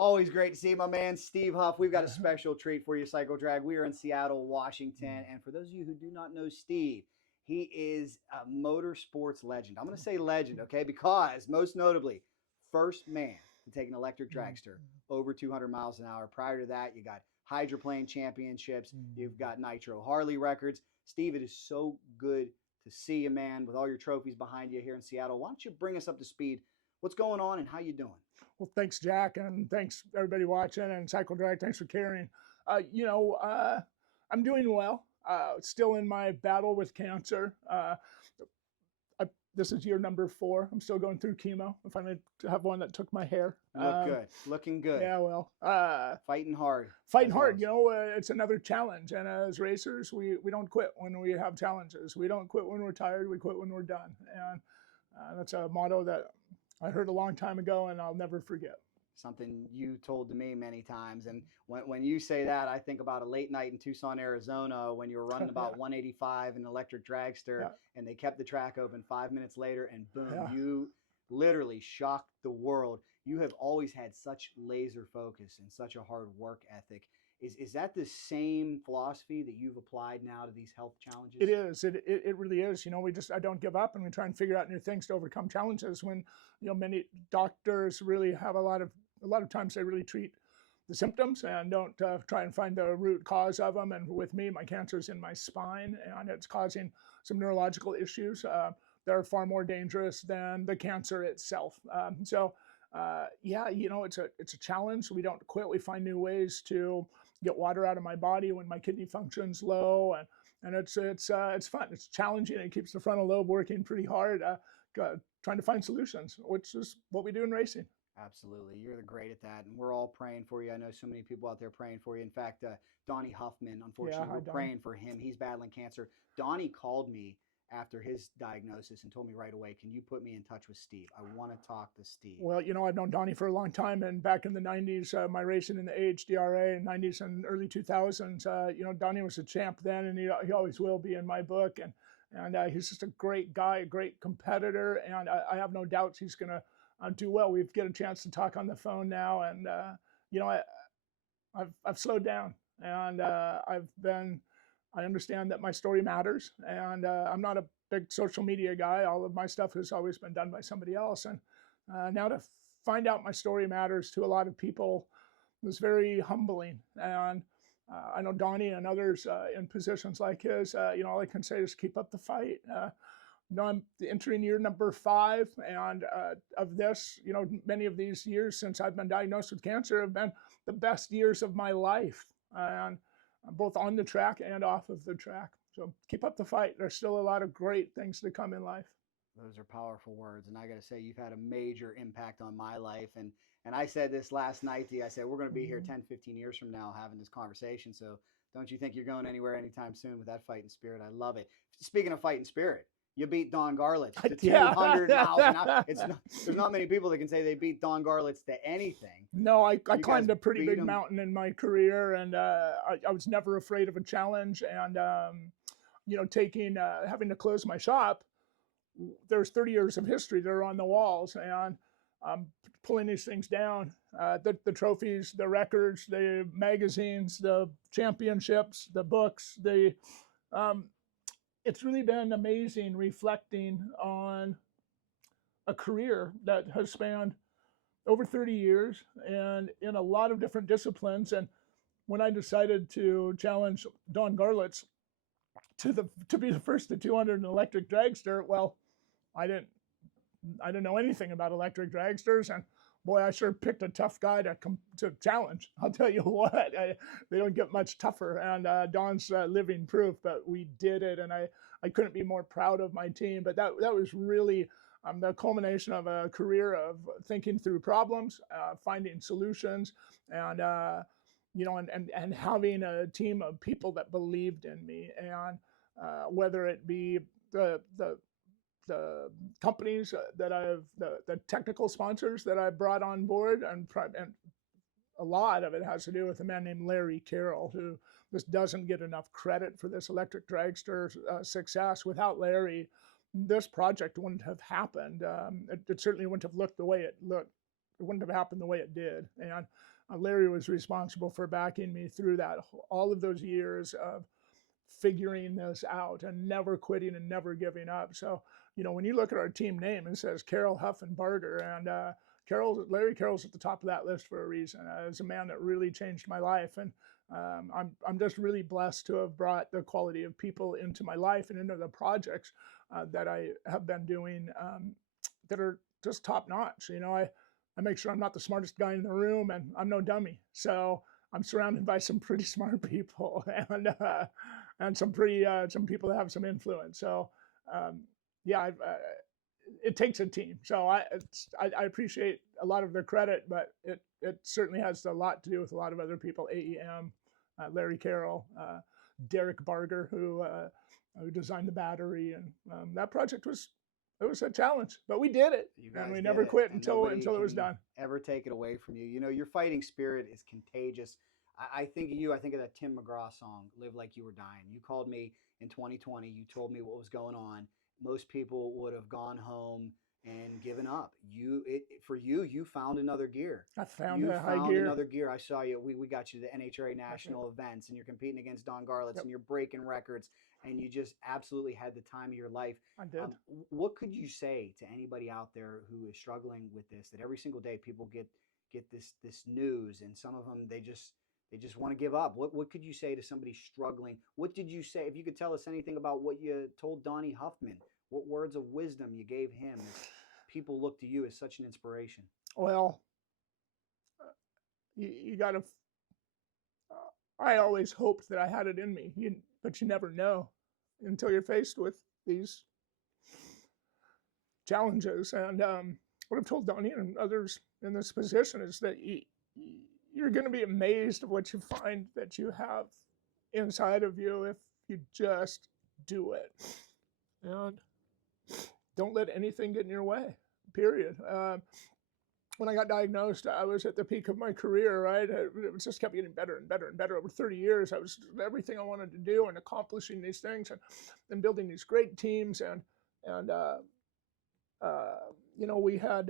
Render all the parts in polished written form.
Always great to see my man, Steve Huff. We've got a special treat for you, Cycle Drag. We are in Seattle, Washington. And for those of you who do not know Steve, he is a motorsports legend. I'm going to say legend, okay? Because most notably, first man to take an electric dragster over 200 miles an hour. Prior to that, you got hydroplane championships. You've got Nitro Harley records. Steve, it is so good to see you, man, with all your trophies behind you here in Seattle. Why don't you bring us up to speed? What's going on and how you doing? Well, thanks, Jack, and thanks everybody watching, and Cycle Drag, thanks for carrying. I'm doing well. Still in my battle with cancer. This is year number 4. I'm still going through chemo. I finally have one that took my hair. Looking good. Yeah, well. Fighting hard. Fighting hard. It's another challenge. And as racers, we don't quit when we have challenges. We don't quit when we're tired. We quit when we're done. And that's a motto that I heard a long time ago, and I'll never forget. Something you told to me many times. And when you say that, I think about a late night in Tucson, Arizona, when you were running about 185 in an electric dragster, and they kept the track open 5 minutes later, and boom, you literally shocked the world. You have always had such laser focus and such a hard work ethic. Is that the same philosophy that you've applied now to these health challenges? It is. It really is. I don't give up, and we try and figure out new things to overcome challenges. When many doctors really have a lot of times they really treat the symptoms and don't try and find the root cause of them. And with me, my cancer is in my spine, and it's causing some neurological issues that are far more dangerous than the cancer itself. It's a challenge. We don't quit. We find new ways to get water out of my body when my kidney function's low, and it's fun. It's challenging. It keeps the frontal lobe working pretty hard, trying to find solutions, which is what we do in racing. Absolutely. You're great at that, and we're all praying for you. I know so many people out there praying for you. In fact, Donnie Huffman, unfortunately, we're praying for him. He's battling cancer. Donnie called me after his diagnosis and told me right away, can you put me in touch with Steve? I want to talk to Steve. Well, I've known Donnie for a long time, and back in the 90s, my racing in the HDRA, 90s and early 2000s, Donnie was a champ then, and he always will be in my book, and he's just a great guy, a great competitor, and I have no doubts he's going to do well. We've get a chance to talk on the phone now, and I've slowed down, and I understand that my story matters, and I'm not a big social media guy. All of my stuff has always been done by somebody else, and now to find out my story matters to a lot of people was very humbling. And I know Donnie and others in positions like his, all I can say is keep up the fight. I'm entering year number 5, and of this, many of these years since I've been diagnosed with cancer have been the best years of my life, and both on the track and off of the track. So keep up the fight. There's still a lot of great things to come in life. Those are powerful words, and I got to say, you've had a major impact on my life. And I said this last night to you. I said, we're going to be here 10, 15 years from now having this conversation. So don't you think you're going anywhere anytime soon with that fighting spirit? I love it. Speaking of fighting spirit, you beat Don Garlits to 200 miles an hour. There's not many people that can say they beat Don Garlits to anything. No, I climbed a pretty big mountain in my career, and I was never afraid of a challenge. And having to close my shop, there's 30 years of history that are on the walls, and pulling these things down, the trophies, the records, the magazines, the championships, the books, it's really been amazing reflecting on a career that has spanned over 30 years and in a lot of different disciplines. And when I decided to challenge Don Garlits to be the first to 200 in an electric dragster, well, I didn't know anything about electric dragsters, and boy, I sure picked a tough guy to challenge. I'll tell you what, they don't get much tougher, and Don's living proof, but we did it, and I couldn't be more proud of my team. But that was really the culmination of a career of thinking through problems, finding solutions, and and having a team of people that believed in me, and whether it be the companies the technical sponsors that I brought on board, and a lot of it has to do with a man named Larry Carroll, who just doesn't get enough credit for this electric dragster success. Without Larry, this project wouldn't have happened. It certainly wouldn't have looked the way it looked wouldn't have happened the way it did. And Larry was responsible for backing me through that, all of those years of figuring this out and never quitting and never giving up. So, when you look at our team name, it says Carroll, Huff, and Barger, and Larry Carroll's at the top of that list for a reason. As a man that really changed my life, and I'm just really blessed to have brought the quality of people into my life and into the projects that I have been doing that are just top notch. I make sure I'm not the smartest guy in the room, and I'm no dummy. So I'm surrounded by some pretty smart people, and some people that have some influence. So it takes a team. So I appreciate a lot of the credit, but it certainly has a lot to do with a lot of other people. AEM, Larry Carroll, Derek Barger, who designed the battery, and that project was a challenge, but we did it, and we never quit until it was done. Ever take it away from you? Your fighting spirit is contagious. I think of you. I think of that Tim McGraw song, "Live Like You Were Dying." You called me in 2020. You told me what was going on. Most people would have gone home and given up. For you, you found another gear. I found another gear. I saw you. We got you to the NHRA national events, and you're competing against Don Garlitz, Yep. and you're breaking records, and you just absolutely had the time of your life. I did. What could you say to anybody out there who is struggling with this? That every single day people get this news, and some of them they just want to give up. What could you say to somebody struggling? What did you say? If you could tell us anything about what you told Donnie Huffman, what words of wisdom you gave him, as people look to you as such an inspiration. Well, you got to. I always hoped that I had it in me, but you never know until you're faced with these challenges. And what I've told Donnie and others in this position is that you're going to be amazed at what you find that you have inside of you if you just do it. And don't let anything get in your way, period. When I got diagnosed, I was at the peak of my career, right? It just kept getting better and better and better. Over 30 years, I was everything I wanted to do and accomplishing these things and building these great teams. And we had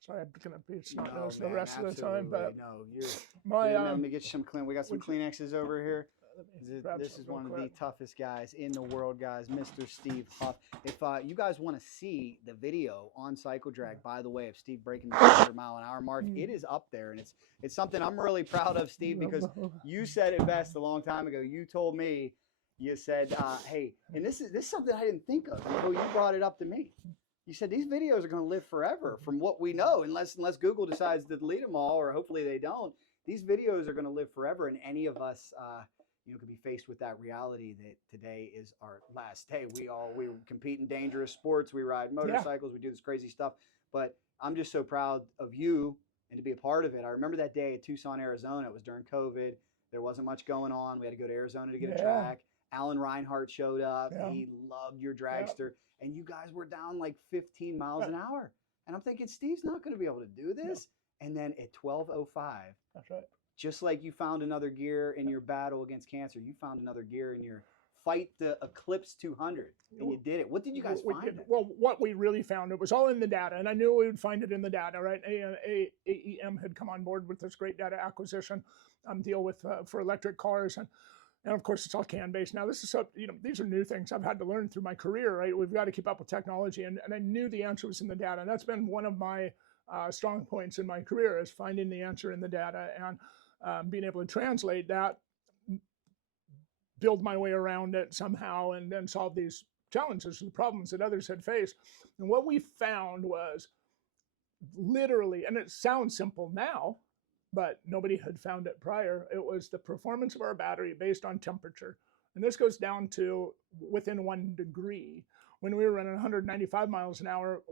sorry, I'm going to be snot-nosed the rest of the time. But let me get you some clean. We got some Kleenexes over here. This is one of the toughest guys in the world, guys, Mr. Steve Huff. If you guys want to see the video on Cycle Drag, by the way, of Steve breaking the 100-mile-an-hour mark, it is up there, and it's something I'm really proud of, Steve, because you said it best a long time ago. You told me, you said, hey, and this is something I didn't think of until you brought it up to me. You said these videos are going to live forever, from what we know, unless Google decides to delete them all, or hopefully they don't. These videos are going to live forever, and any of us could be faced with that reality that today is our last day. We compete in dangerous sports. We ride motorcycles. We do this crazy stuff. But I'm just so proud of you and to be a part of it. I remember that day at Tucson, Arizona. It was during COVID. There wasn't much going on. We had to go to Arizona to get a track. Alan Reinhart showed up. He loved your dragster. And you guys were down like 15 miles an hour. And I'm thinking, Steve's not going to be able to do this. And then at 12:05, that's right. Just like you found another gear in your battle against cancer, you found another gear in your fight the Eclipse 200, and you did it. What did you guys find? Well, what we really found, it was all in the data, and I knew we would find it in the data, right? AEM had come on board with this great data acquisition deal with for electric cars, and of course it's all CAN-based. Now this is these are new things I've had to learn through my career, right? We've got to keep up with technology, and I knew the answer was in the data, and that's been one of my strong points in my career, is finding the answer in the data and being able to translate that, build my way around it somehow, and then solve these challenges and problems that others had faced. And what we found was literally, and it sounds simple now, but nobody had found it prior, it was the performance of our battery based on temperature. And this goes down to within 1 degree. When we were running 195 miles an hour,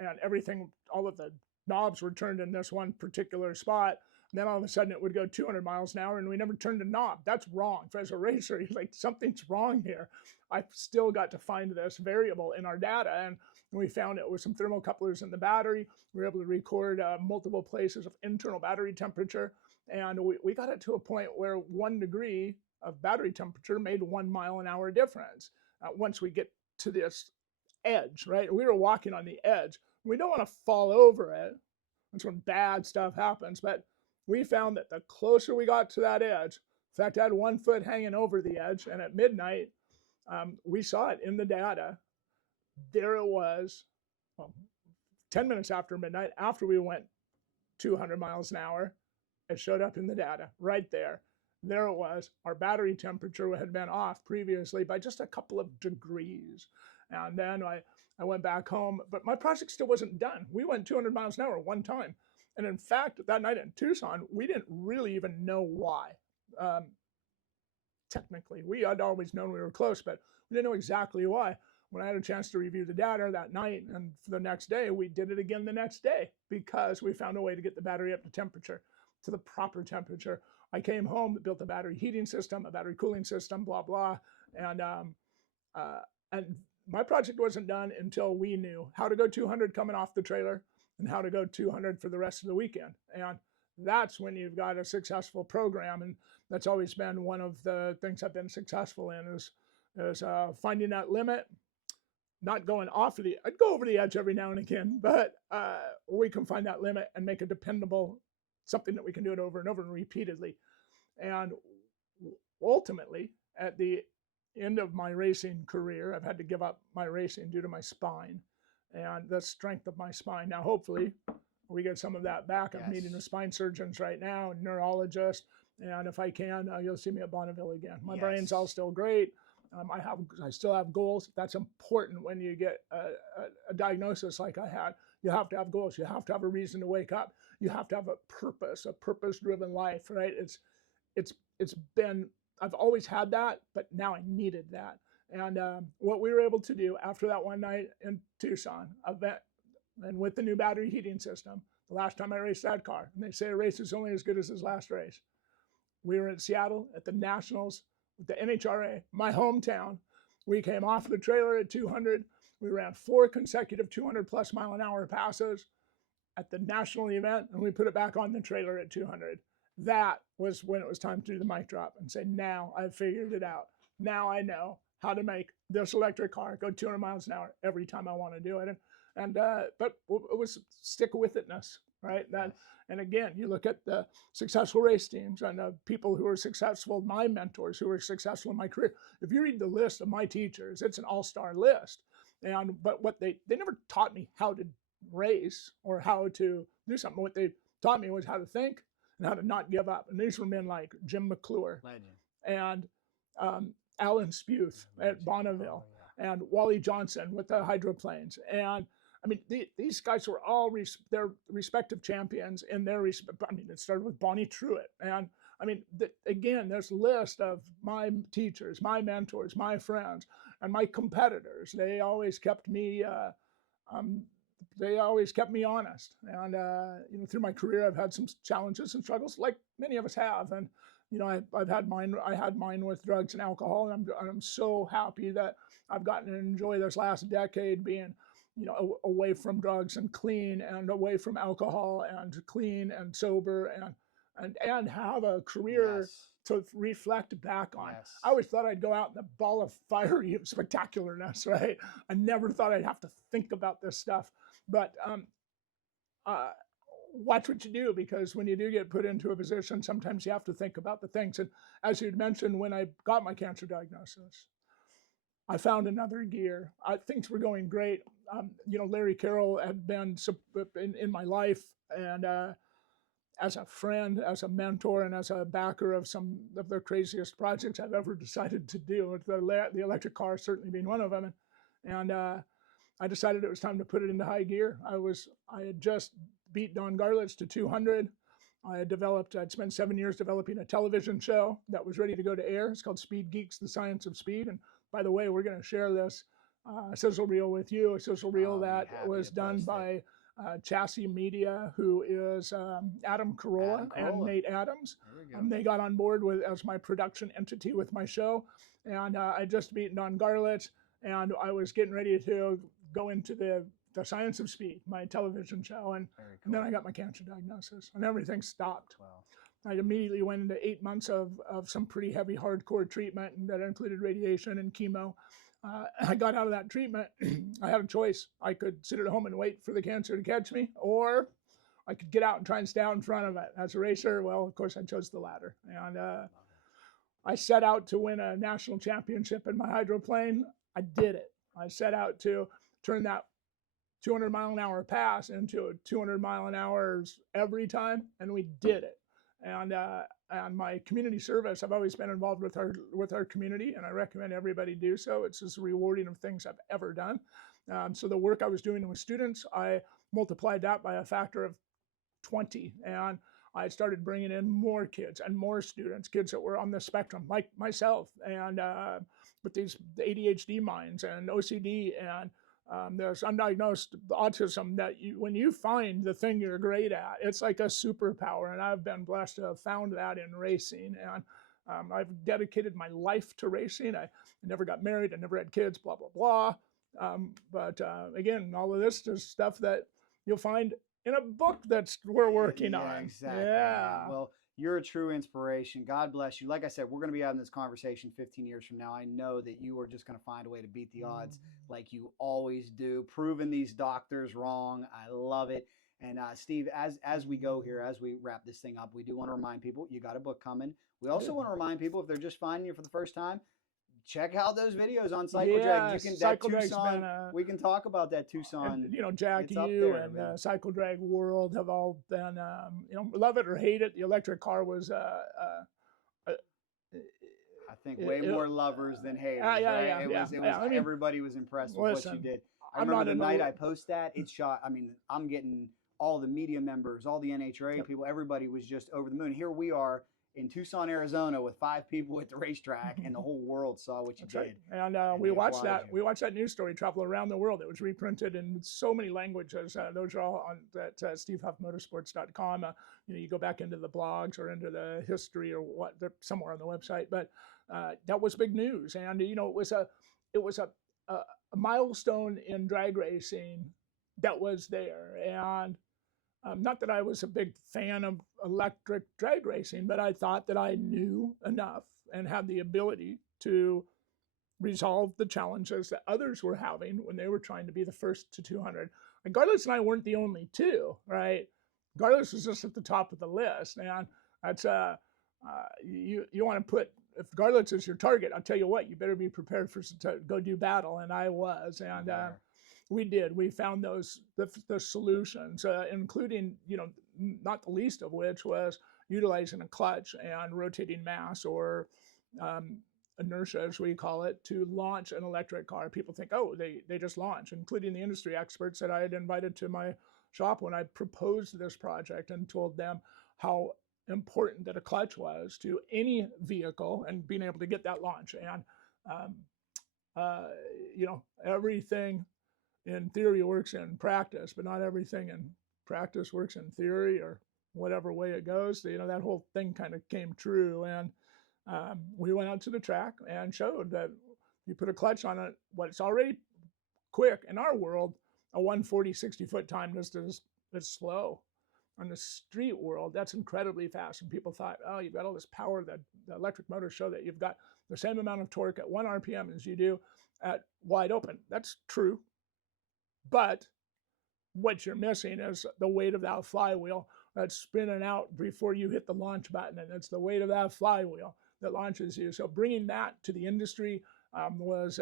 and everything, all of the knobs were turned in this one particular spot, and then all of a sudden it would go 200 miles an hour and we never turned a knob. That's wrong. As a racer, you're like, something's wrong here. I've still got to find this variable in our data, and we found it with some thermocouplers in the battery. We were able to record multiple places of internal battery temperature, and we got it to a point where 1 degree of battery temperature made 1 mile an hour difference. Once we get to this edge, right? We were walking on the edge. We don't want to fall over it. That's when bad stuff happens. But we found that the closer we got to that edge, in fact, I had 1 foot hanging over the edge, and at midnight, we saw it in the data. There it was, well, 10 minutes after midnight, after we went 200 miles an hour, it showed up in the data right there. There it was. Our battery temperature had been off previously by just a couple of degrees. And then I went back home, but my project still wasn't done. We went 200 miles an hour one time. And in fact, that night in Tucson, we didn't really even know why. Technically, we had always known we were close, but we didn't know exactly why. When I had a chance to review the data that night and for the next day, we did it again the next day because we found a way to get the battery up to temperature, to the proper temperature. I came home, built a battery heating system, a battery cooling system, blah, blah. And my project wasn't done until we knew how to go 200 coming off the trailer and how to go 200 for the rest of the weekend. And that's when you've got a successful program. And that's always been one of the things I've been successful in is finding that limit, not going off of I'd go over the edge every now and again, but we can find that limit and make it dependable, something that we can do it over and over and repeatedly. And ultimately, at the end of my racing career, I've had to give up my racing due to my spine and the strength of my spine. Now, hopefully, we get some of that back. I'm meeting the spine surgeons right now, neurologists, and if I can, you'll see me at Bonneville again. My brain's all still great. I still have goals. That's important when you get a diagnosis like I had. You have to have goals. You have to have a reason to wake up. You have to have a purpose-driven life, right? It's been, I've always had that, but now I needed that. And what we were able to do after that one night in Tucson event, and with the new battery heating system, the last time I raced that car, and they say a race is only as good as his last race. We were in Seattle at the Nationals, the NHRA, my hometown. We came off the trailer at 200. We ran 4 consecutive 200 plus mile an hour passes at the national event, and we put it back on the trailer at 200. That was when it was time to do the mic drop and say, now I've figured it out. Now I know how to make this electric car go 200 miles an hour every time I want to do it. But it was stick with itness, right? And again, you look at the successful race teams and the people who are successful, my mentors who were successful in my career. If you read the list of my teachers, it's an all-star list. But what they never taught me how to race or how to do something. What they taught me was how to think and how to not give up. And these were men like Jim McClure, legend, and Alan Sputh at Bonneville, and Wally Johnson with the hydroplanes. And I mean, these guys were all their respective champions in their respect. I mean, it started with Bonnie Truitt. And I mean, again, there's a list of my teachers, my mentors, my friends, and my competitors. They always kept me honest. And through my career, I've had some challenges and struggles, like many of us have. And I've had mine. I had mine with drugs and alcohol, and I'm so happy that I've gotten to enjoy this last decade being, away from drugs and clean, and away from alcohol and clean and sober, and have a career to reflect back on. I always thought I'd go out in a ball of fiery spectacularness, right? I never thought I'd have to think about this stuff. But watch what you do, because when you do get put into a position, sometimes you have to think about the things. And as you'd mentioned, when I got my cancer diagnosis, I found another gear. Things were going great. Larry Carroll had been in my life, and as a friend, as a mentor, and as a backer of some of the craziest projects I've ever decided to do, the electric car certainly being one of them. And I decided it was time to put it into high gear. I had just beat Don Garlitz to 200. I'd spent 7 years developing a television show that was ready to go to air. It's called Speed Geeks, The Science of Speed. And by the way, we're going to share this sizzle reel with you, a sizzle reel that was done by Chassis Media, who is Adam Carolla and Nate Adams. They got on board as my production entity with my show. And I just beaten Don Garlitz, and I was getting ready to go into the Science of Speed, my television show. And then I got my cancer diagnosis, and everything stopped. Wow. I immediately went into 8 months of some pretty heavy, hardcore treatment, and that included radiation and chemo. I got out of that treatment, I had a choice. I could sit at home and wait for the cancer to catch me, or I could get out and try and stay out in front of it. As a racer, well, of course, I chose the latter. And I set out to win a national championship in my hydroplane. I did it. I set out to turn that 200-mile-an-hour pass into a 200-mile-an-hour every time, and we did it. And my community service, I've always been involved with our community, and I recommend everybody do so. It's as rewarding of things I've ever done. So the work I was doing with students, I multiplied that by a factor of 20, and I started bringing in more kids and more students, kids that were on the spectrum, like myself, and with these ADHD minds and OCD and there's undiagnosed autism that when you find the thing you're great at, it's like a superpower. And I've been blessed to have found that in racing. And I've dedicated my life to racing. I never got married. I never had kids, blah, blah, blah. But again, all of this is stuff that you'll find in a book that we're working on. Exactly. Yeah. Well, you're a true inspiration. God bless you. Like I said, we're going to be having this conversation 15 years from now. I know that you are just going to find a way to beat the odds like you always do, proving these doctors wrong. I love it. And Steve, as we go here, as we wrap this thing up, we do want to remind people, you got a book coming. We also want to remind people, if they're just finding you for the first time, check out those videos on Cycle Drag. You can that Tucson. We can talk about that Tucson. And, Jack, you and Cycle Drag World have all been, love it or hate it. The electric car was, I think, way more lovers than haters. Right? Everybody was impressed with what you did. I remember the night I post that, it shot. I mean, I'm getting all the media members, all the NHRA people. Everybody was just over the moon. Here we are in Tucson, Arizona, with 5 people at the racetrack, and the whole world saw what you did. Right. And we watched that. We watched that news story travel around the world. It was reprinted in so many languages. Those are all on that stevehuffmotorsports.com. You go back into the blogs or into the history or what, they're somewhere on the website. But that was big news, and it was a milestone in drag racing that was there. And not that I was a big fan of electric drag racing, but I thought that I knew enough and had the ability to resolve the challenges that others were having when they were trying to be the first to 200. And Garlitz and I weren't the only two, right? Garlitz was just at the top of the list. And that's you want to put, if Garlitz is your target, I'll tell you what, you better be prepared to go do battle. And I was. And we did. We found the solutions, including, not the least of which was utilizing a clutch and rotating mass, or inertia, as we call it, to launch an electric car. People think, oh, they just launch, including the industry experts that I had invited to my shop when I proposed this project and told them how important that a clutch was to any vehicle and being able to get that launch. And, everything in theory works in practice, but not everything in practice works in theory, or whatever way it goes. That whole thing kind of came true. And we went out to the track and showed that you put a clutch on it, what's already quick in our world, a 140 60-foot time just is slow. On the street world, that's incredibly fast. And people thought, oh, you've got all this power. The electric motors show that you've got the same amount of torque at 1 RPM as you do at wide open. That's true. But what you're missing is the weight of that flywheel that's spinning out before you hit the launch button. And it's the weight of that flywheel that launches you. So bringing that to the industry was,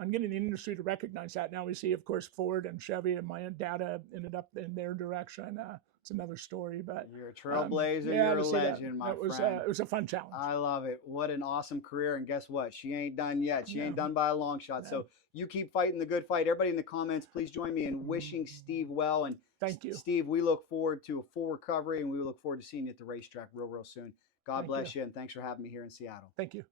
I'm getting the industry to recognize that. Now we see, of course, Ford and Chevy, and my data ended up in their direction. It's another story, but you're a trailblazer. You're a legend, my friend. It was a fun challenge. I love it. What an awesome career. And guess what? She ain't done yet. She ain't done by a long shot. So you keep fighting the good fight. Everybody in the comments, please join me in wishing Steve well. And thank you, Steve. We look forward to a full recovery, and we look forward to seeing you at the racetrack real soon. God bless you, and thanks for having me here in Seattle. Thank you.